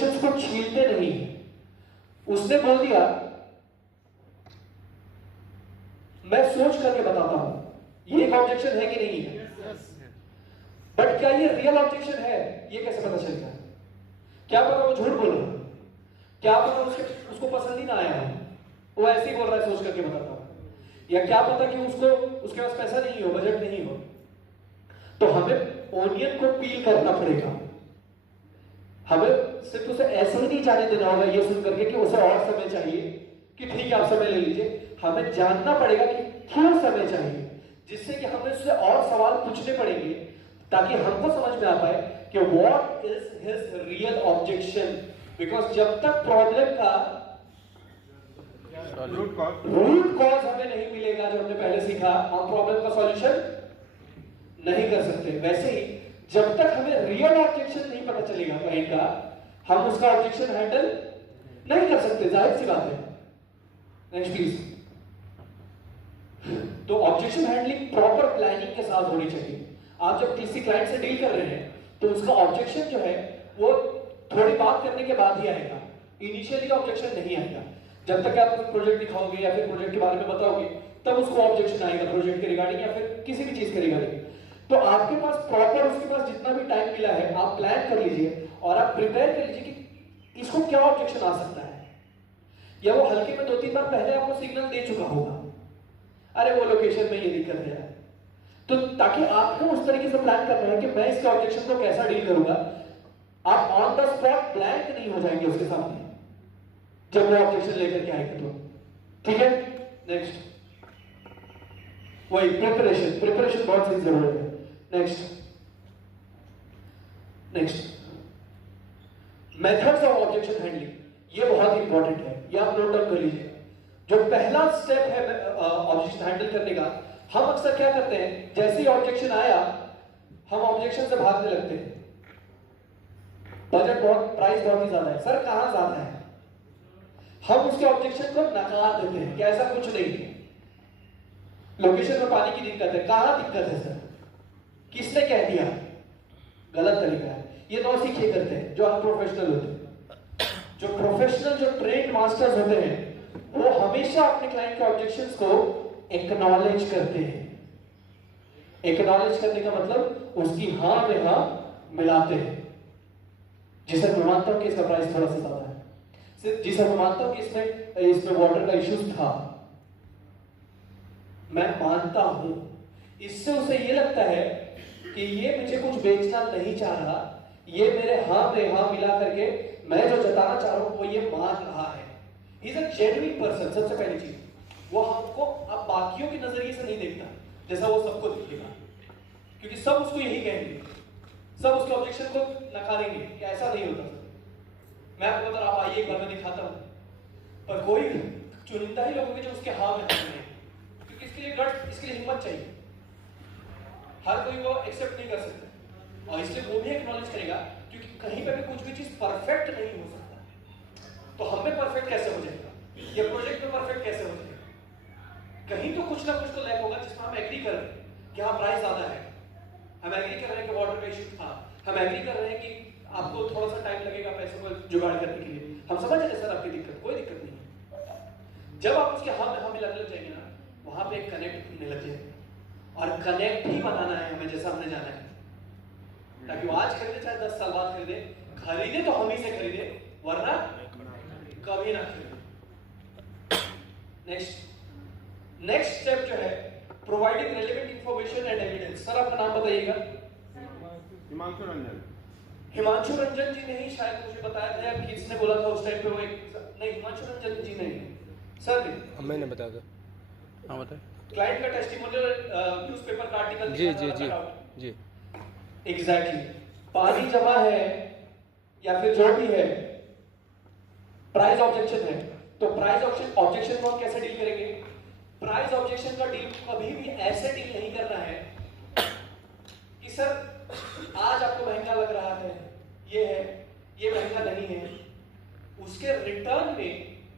Objections को छीलते नहीं है। उसने बोल दिया मैं सोच करके बताता हूं, ये एक ऑब्जेक्शन है कि नहीं है? बट क्या ये रियल ऑब्जेक्शन है, ये कैसे पता चलेगा? क्या पता वो झूठ बोल रहा है, क्या पता उसको पसंद ही ना आया हो, वो ऐसे ही बोल रहा है सोच करके बताता हूं, या क्या पता कि उसके पास पैसा नहीं हो, बजट नहीं हो। तो हमें ओनियन को पील करना पड़ेगा। हमें सिर्फ उसे ऐसे ही नहीं जाने देना होगा ये सुन करके कि उसे और समय चाहिए, कि ठीक है आप समय ले लीजिए। हमें जानना पड़ेगा कि क्यों समय चाहिए, जिससे कि हमें उससे और सवाल पूछने पड़ेंगे ताकि हमको समझ में आ पाए कि what is his real objection. Because जब तक प्रॉब्लम का रूट कॉज हमें नहीं मिलेगा, जो हमने पहले सीखा, हम प्रॉब्लम का सॉल्यूशन नहीं कर सकते। वैसे ही जब तक हमें रियल ऑब्जेक्शन नहीं पता चलेगा कहीं का, हम उसका ऑब्जेक्शन हैंडल नहीं कर सकते, जाहिर सी बात है। Next please. तो ऑब्जेक्शन हैंडलिंग प्रॉपर प्लानिंग के साथ होनी चाहिए। आप जब किसी क्लाइंट से डील कर रहे हैं तो उसका ऑब्जेक्शन जो है वो थोड़ी बात करने के बाद ही आएगा, इनिशियली ऑब्जेक्शन नहीं आएगा। जब तक आप प्रोजेक्ट दिखाओगे या फिर प्रोजेक्ट के बारे में बताओगे तब उसको ऑब्जेक्शन आएगा, प्रोजेक्ट के रिगार्डिंग या फिर किसी भी चीज के रिगार्डिंग। तो आपके पास प्रॉपर उसके पास जितना भी टाइम मिला है आप प्लान कर लीजिए और आप प्रिपेयर कर लीजिए कि इसको क्या ऑब्जेक्शन आ सकता है, या वो हल्के में 2-3 बार पहले आपको सिग्नल दे चुका होगा, अरे वो लोकेशन में ये दिक्कत है। तो ताकि आपको उस तरीके से प्लान करना है कि मैं इसके ऑब्जेक्शन को कैसा डील करूंगा। आप ऑन द स्पॉट ब्लैंक नहीं हो जाएंगे उसके सामने जब वो ऑब्जेक्शन लेकर के आएगा तो, ठीक है। नेक्स्ट वही प्रिपरेशन बहुत सी जरूरत है। Next methods of objection handling, ये बहुत इंपॉर्टेंट है, ये आप नोट डाउन कर लीजिए। जो पहला स्टेप है ऑब्जेक्शन हैंडल करने का, हम अक्सर क्या करते हैं, जैसे ही ऑब्जेक्शन आया हम ऑब्जेक्शन से भागने लगते हैं। बजट बहुत, प्राइस बहुत ही ज्यादा है, सर कहां ज्यादा है, हम उसके ऑब्जेक्शन को नकार देते हैं कि ऐसा कुछ नहीं है। लोकेशन में पानी की दिक्कत है, कहां दिक्कत है सर, किसने कह दिया, गलत तरीका है। ये नौसिखिए करते हैं जो अनप्रोफेशनल होते हैं। जो प्रोफेशनल, जो ट्रेंड मास्टर्स होते हैं वो हमेशा अपने क्लाइंट के ऑब्जेक्शंस को एक्नॉलेज करते हैं। एक्नॉलेज करने का मतलब उसकी हां में हां मिलाते हैं। जिसे मैं मानता हूं कि इसका प्राइस थोड़ा सा ज्यादा है, जिसे मैं मानता हूं कि इसमें वाटर का इश्यूज था, मैं मानता हूं, इससे उसे ये लगता है कि ये मुझे कुछ बेचना नहीं चाह रहा, ये मेरे हां में हां मिला करके मैं जो जताना चाह रहा हूं वो ये मान रहा है। He is a genuine person. सबसे पहली चीज, वो हमको अब बाकियों के नजरिए से नहीं देखता जैसा वो सबको दिखेगा, क्योंकि सब उसको यही कहेंगे, सब उसके ऑब्जेक्शन को नकारेंगे कि ऐसा नहीं होता। मैं आपको बता रहा, आप आइए एक बार मैं दिखाता हूं, पर कोई चुनिंदा ही लोग होंगे जो उसके हां में हां मिलेंगे, क्योंकि इसके लिए गट, इसके लिए हिम्मत चाहिए। हर कोई को एक्सेप्ट नहीं कर सकता, और इसलिए वो भी एक्नॉलेज करेगा, क्योंकि कहीं पर भी कुछ भी चीज परफेक्ट नहीं हो सकता। तो हम में परफेक्ट कैसे हो जाएगा, या प्रोजेक्ट में परफेक्ट कैसे हो जाएगा? कहीं तो कुछ ना कुछ तो लैक होगा जिसमें हम एग्री कर रहे हैं कि हाँ प्राइस ज्यादा है, हम एग्री कर रहे हैं कि वाटर का इश्यू था, हम एग्री कर रहे हैं कि आपको थोड़ा सा टाइम लगेगा पैसों को जुगाड़ करने के लिए, हम समझ रहे हैं सर आपकी दिक्कत, कोई दिक्कत नहीं है। जब आप उसके हाँ में हाँ मिलाने लग जाएंगे ना, वहां पे एक कनेक्ट होने लग जाएगा, और कनेक्ट ही बनाना है हमें, जैसा हमने जाना है, ताकि वो आज खरीदे चाहे 10 साल बाद खरीदे तो हम ही से खरीदे, वरना कभी ना खरीदे। नेक्स्ट स्टेप जो है, providing relevant information and evidence. Sir आपका नाम बताइएगा। हिमांशु रंजन। हिमांशु रंजन जी ने ही शायद मुझे बताया था, या किसने बोला था उस टाइम पे, वो एक नहीं, हिमांशु रंजन जी नहीं, सर ने, मैंने बताया था। हाँ बताए। क्लाइंट का टेस्टिमोनियल न्यूज़पेपर का आर्टिकल जी एग्जैक्टली। पानी जमा है या फिर जो भी है, प्राइस ऑब्जेक्शन है, तो प्राइस ऑब्जेक्शन को हम कैसे डील करेंगे? प्राइस ऑब्जेक्शन का डील कभी भी ऐसे डील नहीं करना है कि सर आज आपको महंगा लग रहा है, ये महंगा नहीं है। उसके रिटर्न में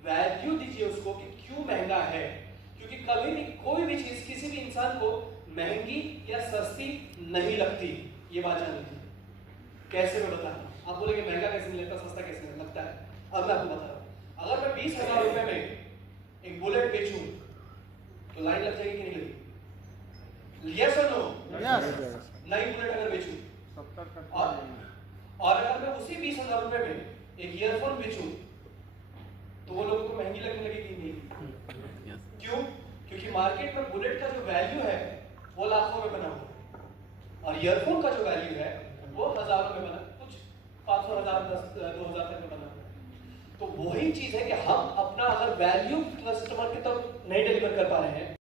वैल्यू दीजिए उसको कि क्यों महंगा है, क्योंकि कभी भी कोई भी चीज किसी भी इंसान को महंगी या सस्ती नहीं लगती, ये बात जान लीजिए। कैसे मैं बताऊं, आप बोलेंगे महंगा कैसे नहीं लगता, सस्ता कैसे नहीं लगता? अब मैं आपको बता रहा हूं, अगर मैं 20,000 रुपए में एक बुलेट बेचूं तो लाइन लग जाएगी कि नहीं लगेगी? यस और नो? नई बुलेट अगर बेचूं 70% और अगर मैं उसी 20,000 रुपए में एक ईयरफोन बेचूं तो वो लोगों को महंगी लगने लगेगी नहीं? क्यों? क्योंकि मार्केट में बुलेट का जो वैल्यू है वो लाखों में बना हुआ है और ईयरफोन का जो वैल्यू है वो हजारों में बना, कुछ 500, 1000, 2000 तक में बना हुआ है। तो वही चीज है कि हम अपना अगर वैल्यू कस्टमर के तक नहीं डिलीवर कर पा रहे हैं